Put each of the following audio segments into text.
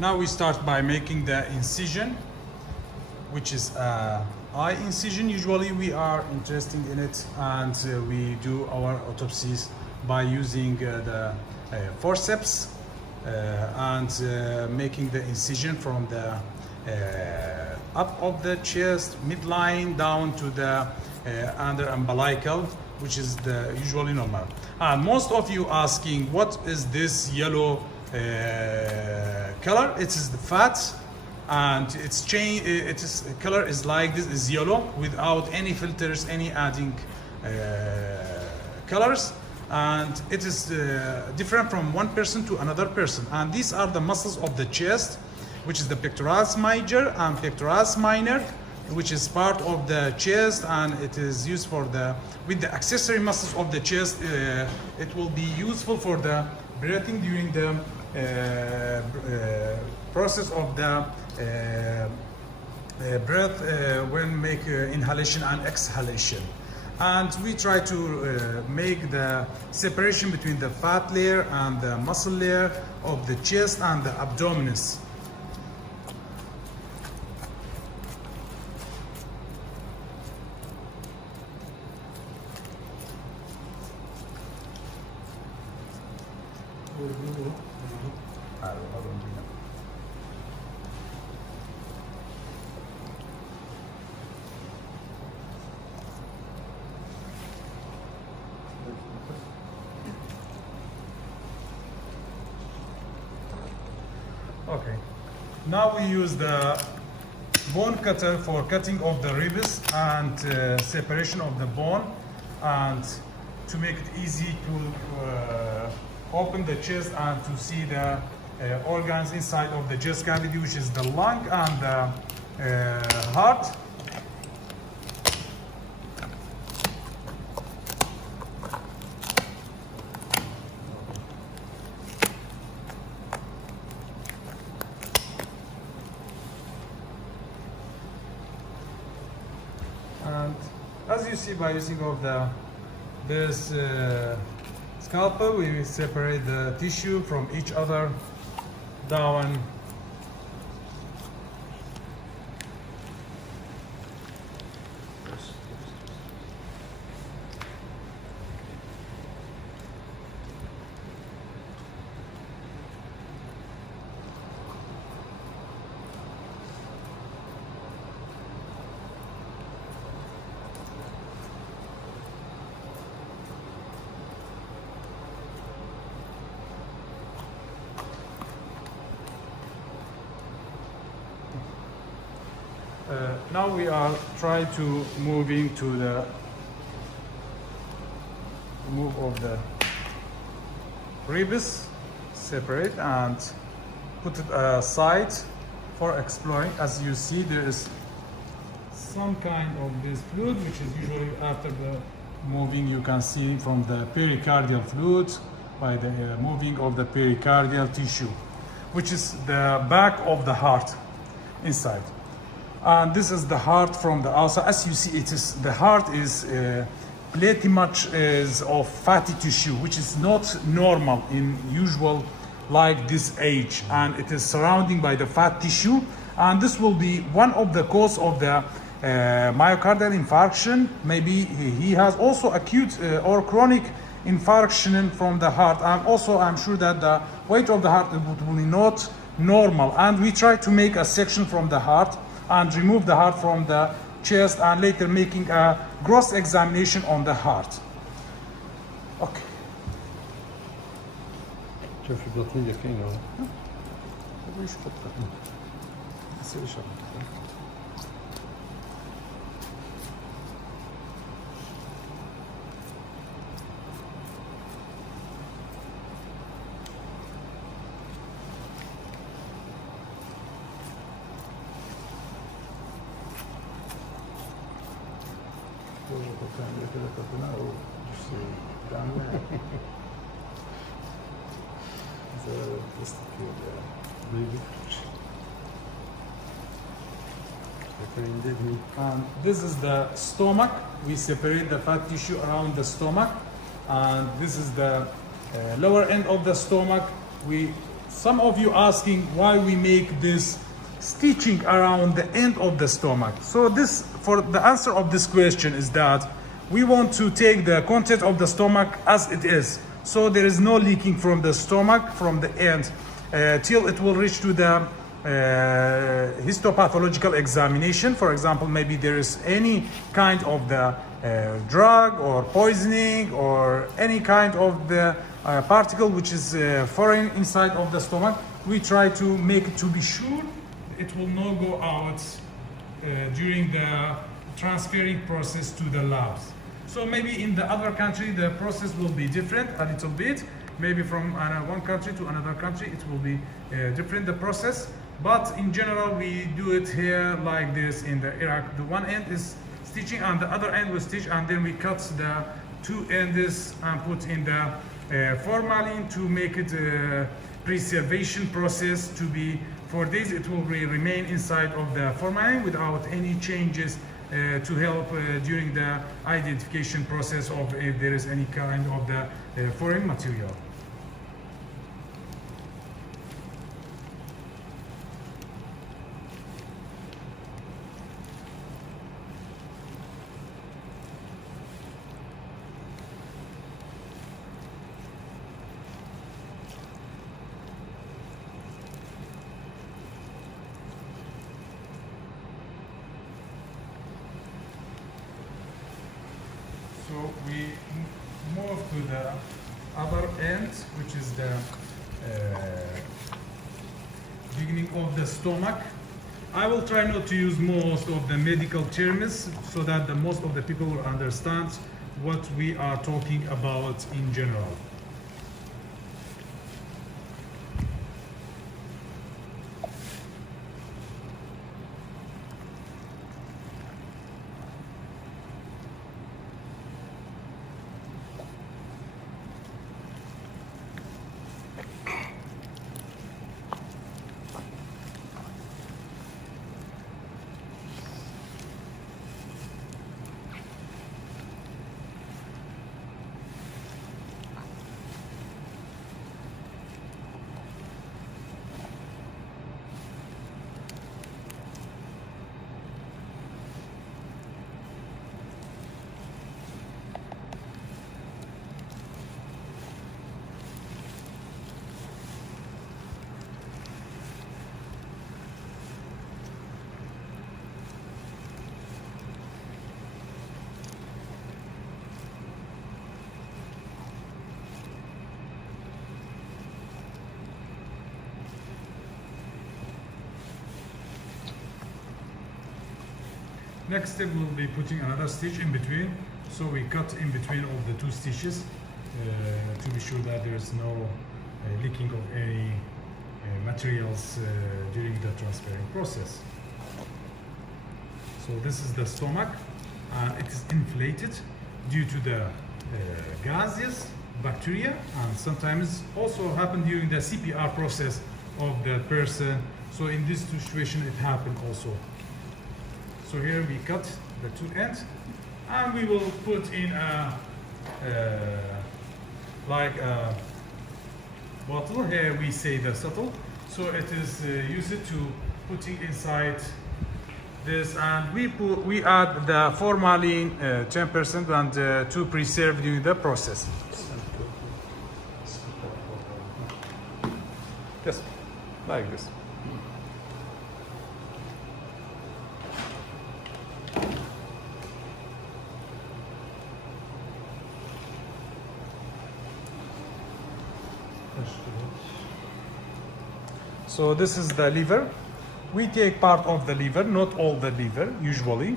Now we start by making the incision, which is eye incision. Usually we are interested in it, and we do our autopsies by using the forceps and making the incision from the up of the chest, midline down to the under umbilical, which is the usually normal. And most of you asking, what is this yellow color? It is the fat, and its change. Its color is like this, is yellow without any filters, any adding colors, and it is different from one person to another person. And these are the muscles of the chest, which is the pectoralis major and pectoralis minor, which is part of the chest, and it is used for the with the accessory muscles of the chest. It will be useful for the breathing during the process of the breath when make inhalation and exhalation. And we try to make the separation between the fat layer and the muscle layer of the chest and the abdominis. Okay, now we use the bone cutter for cutting of the ribs and separation of the bone, and to make it easy to open the chest and to see the organs inside of the chest cavity, which is the lung and the heart. And as you see, by using of this scalpel, we separate the tissue from each other down. Now we are trying to moving to the move of the ribs, separate and put it aside for exploring. As you see, there is some kind of this fluid, which is usually after the moving. You can see from the pericardial fluid by the moving of the pericardial tissue, which is the back of the heart inside. And this is the heart from the outside. As you see, it is the heart is pretty much is of fatty tissue, which is not normal in usual like this age, and it is surrounding by the fat tissue, and this will be one of the cause of the myocardial infarction. Maybe he has also acute or chronic infarction from the heart, and also I'm sure that the weight of the heart will be not normal. And we try to make a section from the heart and remove the heart from the chest, and later making a gross examination on the heart. Okay. شوف البطنية فين هو؟ ليش بطل؟ يصير شغل. And this is the stomach. We separate the fat tissue around the stomach, and this is the lower end of the stomach. We some of you asking why we make this stitching around the end of the stomach. So this, for the answer of this question is that we want to take the content of the stomach as it is. So there is no leaking from the stomach, from the end, till it will reach to the histopathological examination. For example, maybe there is any kind of the drug or poisoning or any kind of the particle which is foreign inside of the stomach. We try to make it to be sure it will not go out during the transferring process to the labs. So maybe in the other country the process will be different a little bit. Maybe from one country to another country it will be different, the process. But in general we do it here like this in the Iraq. The one end is stitching and the other end we stitch, and then we cut the two ends and put in the formalin to make it a preservation process to be 4 days. It will remain inside of the formalin without any changes to help during the identification process of if there is any kind of the foreign material. So we move to the other end, which is the beginning of the stomach. I will try not to use most of the medical terms so that the most of the people will understand what we are talking about in general. Next step, we'll be putting another stitch in between. So we cut in between of the two stitches to be sure that there is no leaking of any materials during the transferring process. So this is the stomach. It is inflated due to the gases, bacteria, and sometimes also happen during the CPR process of the person. So in this situation it happened also. So here we cut the two ends, and we will put in a like a bottle. Here we say the subtle. So it is used to putting inside this, and we add the formalin 10% and to preserve during the process. Yes, like this. So this is the liver. We take part of the liver, not all the liver, usually.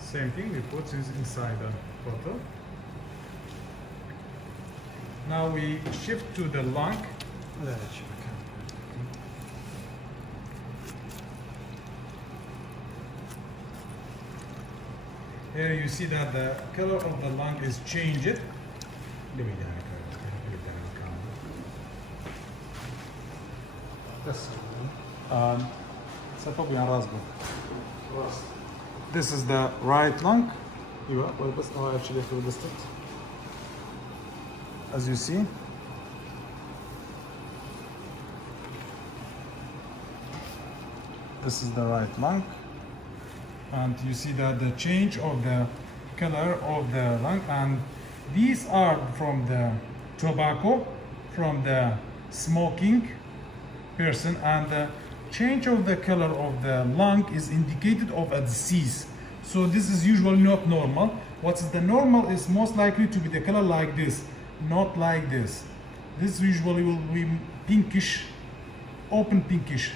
Same thing, we put inside the bottle. Now we shift to the lung. Here you see that the color of the lung is changed. سأطبق عن راسبه. This is the right lung. Actually as you see. This is the right lung. And you see that the change of the color of the lung, and these are from the tobacco, from the smoking person, and the change of the color of the lung is indicated of a disease. So this is usually not normal. What is the normal is most likely to be the color like this, not like this. This usually will be pinkish, open pinkish,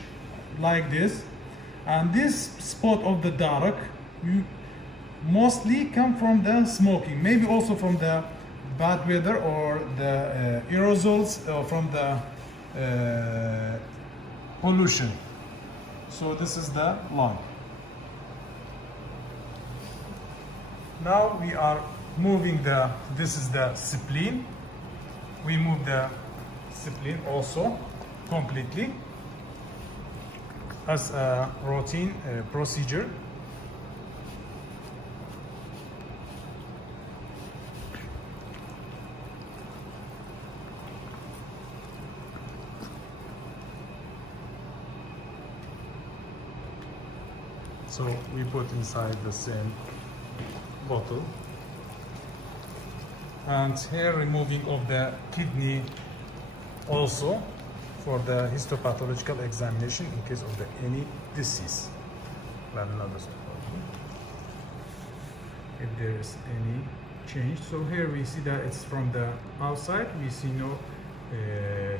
like this. And this spot of the dark mostly come from the smoking, maybe also from the bad weather or the aerosols from the pollution. So this is the lung. Now we are moving this is the spleen. We move the spleen also completely as a routine procedure. So we put inside the same bottle. And here removing of the kidney also for the histopathological examination in case of any disease. If there is any change. So here we see that it's from the outside. We see no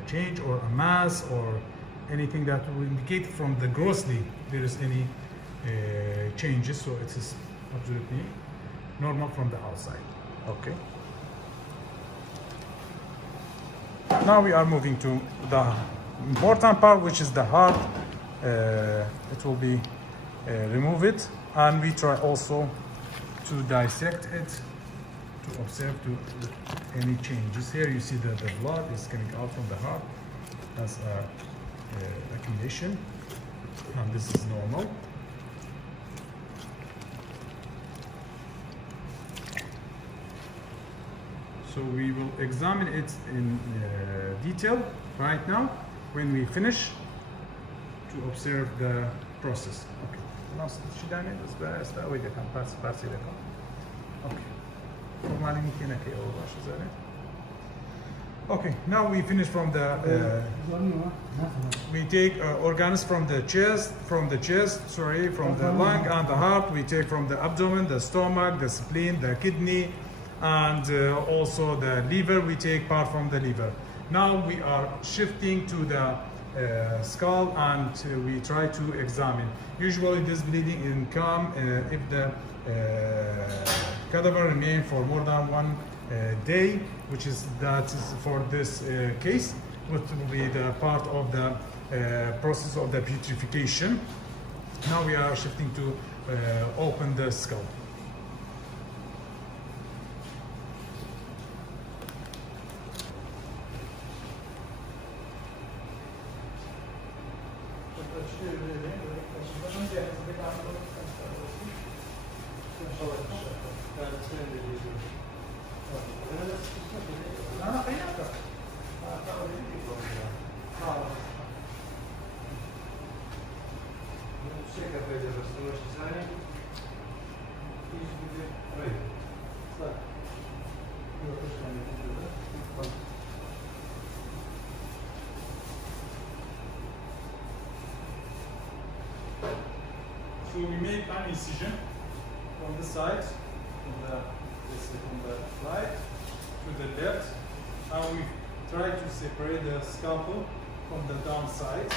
change or a mass or anything that will indicate from the grossly there is any changes. So it is absolutely normal from the outside. Okay. Now we are moving to the important part, which is the heart. It will be remove it, and we try also to dissect it to observe any changes. Here you see that the blood is coming out from the heart as a accumulation, and this is normal. So we will examine it in detail right now when we finish to observe the process. Okay. Okay, now we finish from the we take organs from the chest, from the lung and the heart. We take from the abdomen, the stomach, the spleen, the kidney, and also the liver. We take part from the liver. Now we are shifting to the skull, and we try to examine. Usually this bleeding can come if the cadaver remain for more than 1 day, which is for this case, which will be the part of the process of the putrefaction. Now we are shifting to open the skull. So we make an incision from the side, from the right to the left, and we try to separate the scalpel from the downside.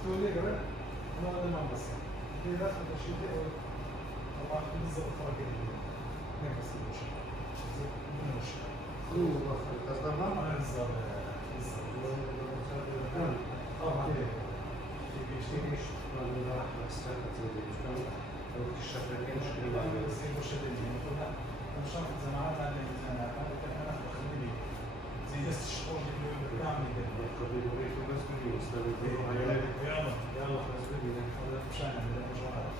Story'e göre bunların lambası. Biraz da şimdi baktığınız zaman fark ediliyor. Ne kadar ışık. Bu ne ışık? Bu kazanma. Aynen zaten. Tamam. İşte geç. Ben daha ister katılıyoruz. Ben bu kişilerle geniş bir bağlı. Sen bu şeyde değil. Ben şu an zamanı ben de izleyenler var. Ben bakın değil. Sie ist schon die Pyramide. يلا مش انا مش عارف.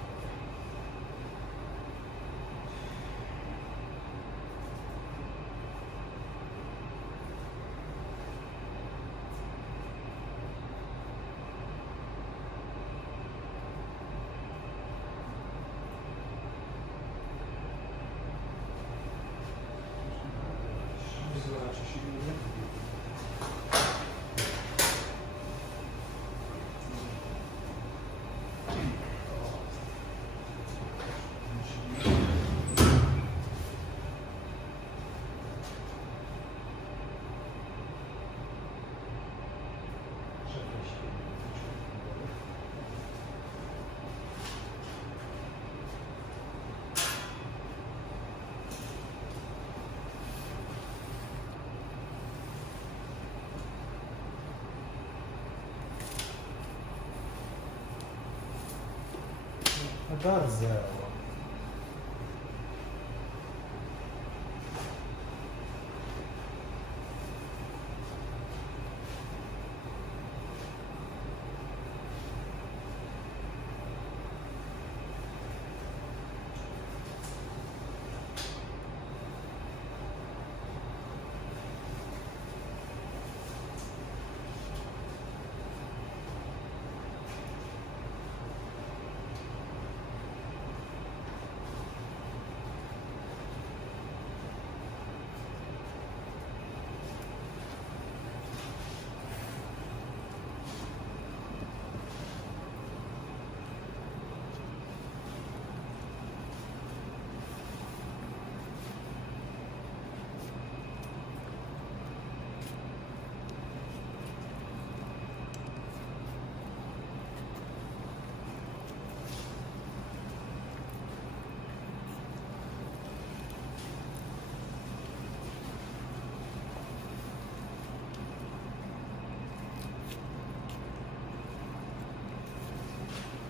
Bardzo.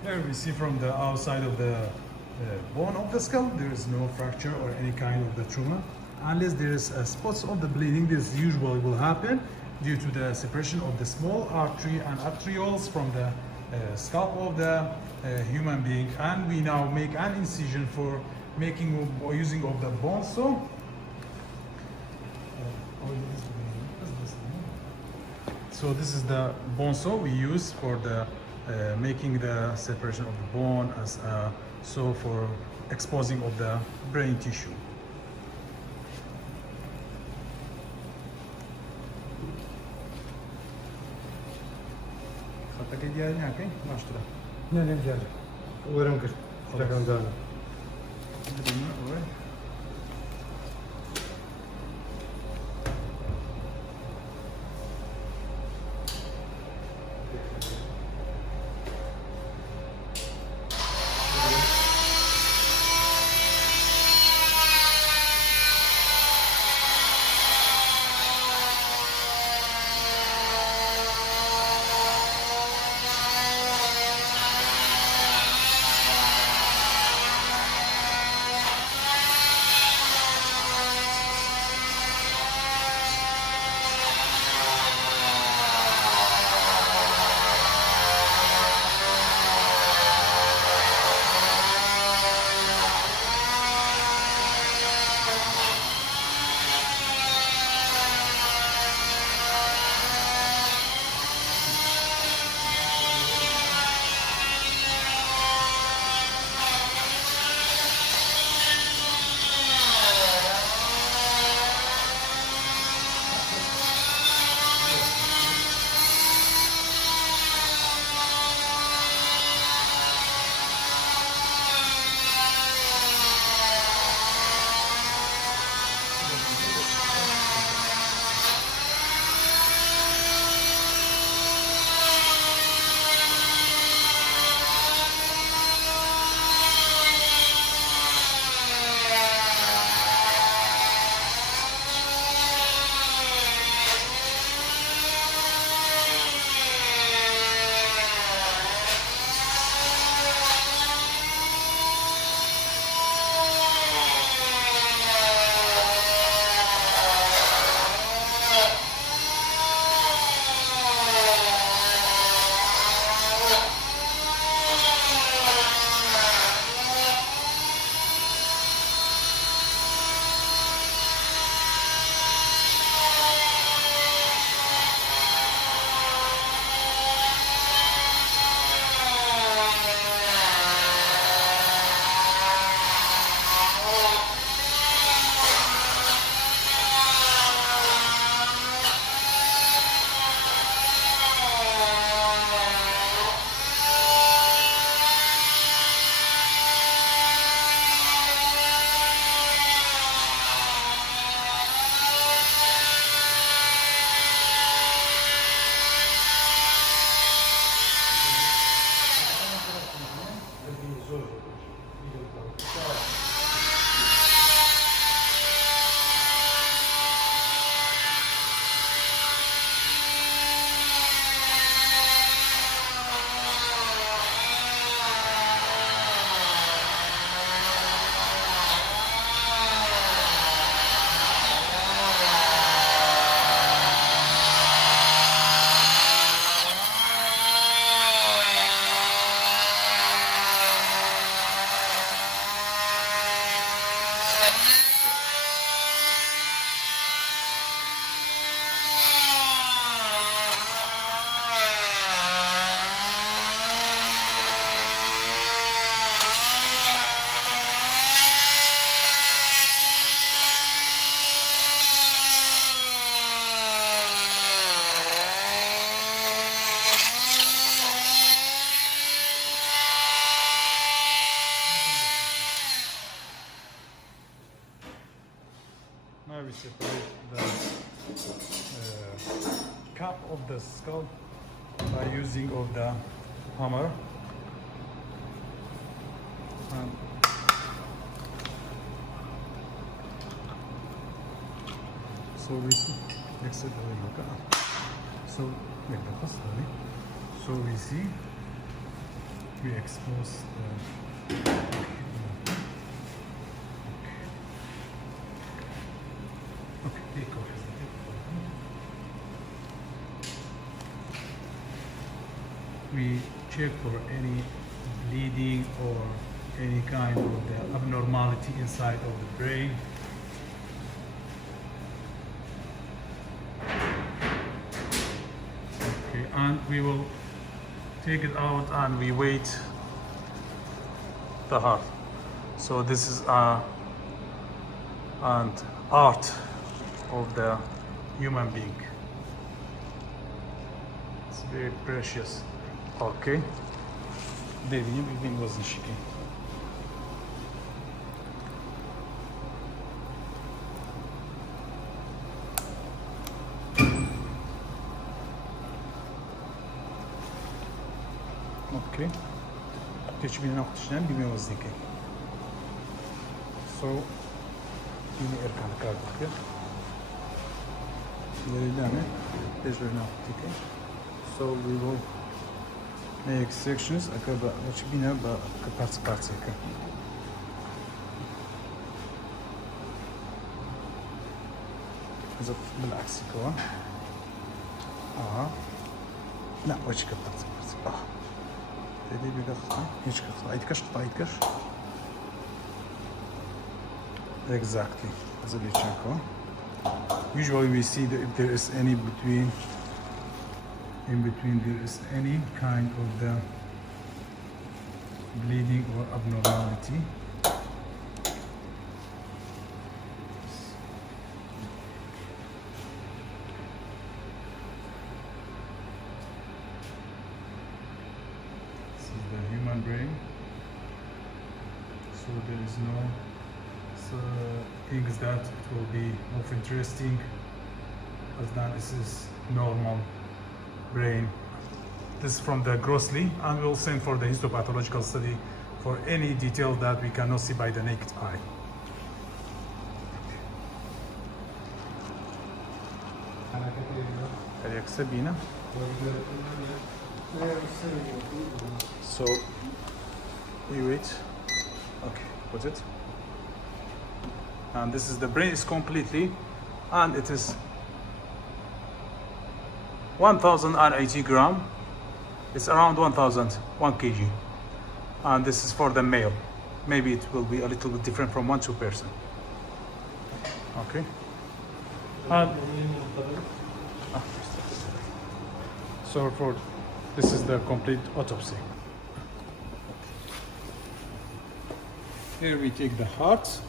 Here we see from the outside of the bone of the skull, there is no fracture or any kind of the trauma. Unless there is spots of the bleeding, this usually will happen due to the separation of the small artery and arterioles from the scalp of the human being. And we now make an incision for making or using of the bone saw. So this is the bone saw we use for the making the separation of the bone as a saw for exposing of the brain tissue. خطك ديالي هاكي ما اشترى Ne diyeceğim? Umarım kır. Tekrar devam. the cap of the skull by using of the hammer. And so we exit the look. So so we see we expose the take off. We check for any bleeding or any kind of the abnormality inside of the brain. Okay, and we will take it out and we wait the heart. So this is an art of the human being. It's very precious. Okay. Dediğim bir vazın şiki. Okay. Teşbihine noktasından bir vazın ki. So, yine erkan kaldık. So we will make sections acaba açbina ba parça. إذا بالعكس كمان لا وش كترت تدي بقطعة هيش قطعة يتكش exactly as a check. Usually we see that if there is any in between there is any kind of the bleeding or abnormality. This is the human brain. So there is no things that it will be of interesting as that this is normal brain. This is from the grossly, and we'll send for the histopathological study for any detail that we cannot see by the naked eye. So we wait. Okay, put it. And this is the brain is completely, and it is 1080 gram. It's around 1 kg, and this is for the male. Maybe it will be a little bit different from 1-2 person. Okay. And so for this is the complete autopsy. Here we take the heart.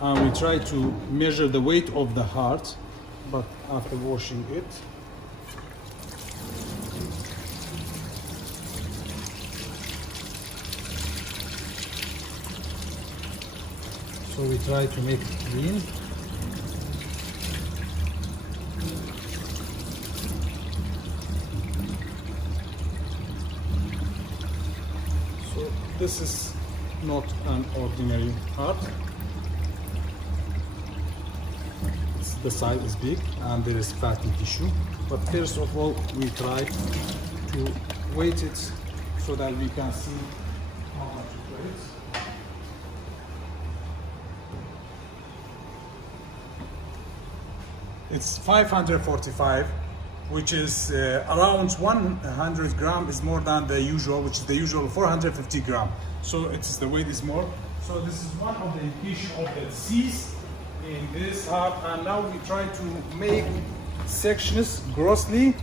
And we try to measure the weight of the heart, but after washing it. So we try to make it clean. So this is not an ordinary heart. The size is big and there is fatty tissue, but first of all we try to weight it so that we can see how much it weighs. It's 545, which is around 100 gram is more than the usual, which is the usual 450 gram. So it's the weight is more. So this is one of the indication of the disease in this heart, and now we try to make sections grossly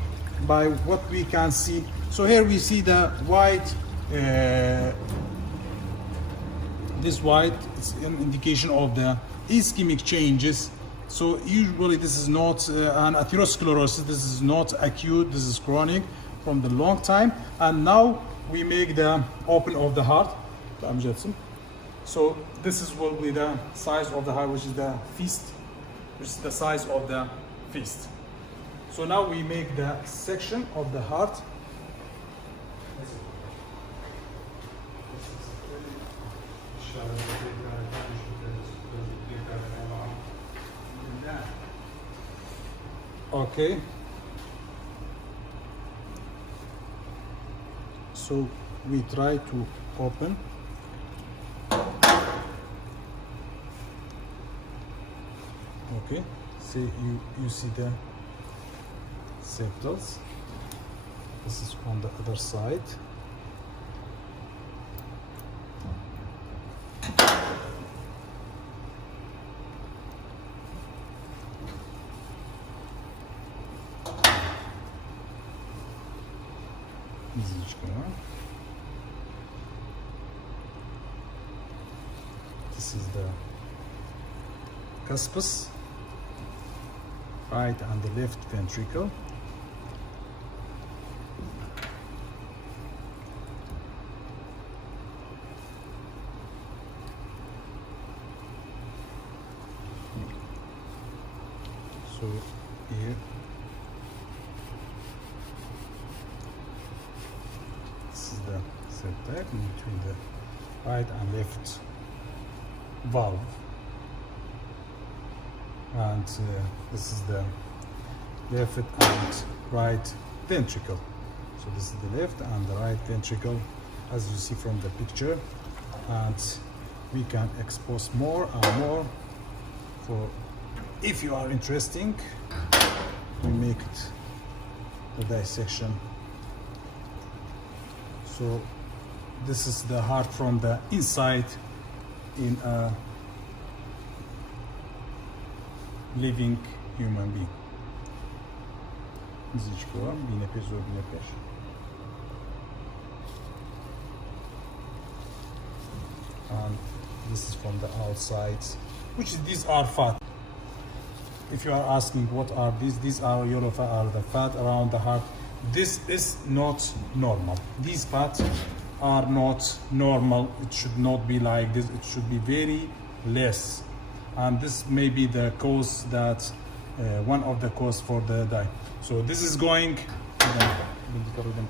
by what we can see. So here we see the white, this white is an indication of the ischemic changes. So usually this is not an atherosclerosis, this is not acute, this is chronic from the long time. And now we make the open of the heart. So this is will be the size of the heart, which is the fist, which is the size of the fist. So now we make the section of the heart. Okay. So we try to open. Okay. See, you see the septals. This is on the other side. This is the cuspus, right and the left ventricle. So here this is the septum between the right and left valve, and this is the left and right ventricle. So this is the left and the right ventricle, as you see from the picture, and we can expose more and more. For if you are interested, we make it the dissection. So this is the heart from the inside in a living human being. And this is from the outside, which these are fat. If you are asking what are these are yellow fat, are the fat around the heart. This is not normal. These fats are not normal. It should not be like this. It should be very less. And this may be the cause that one of the cause for the die. So this is going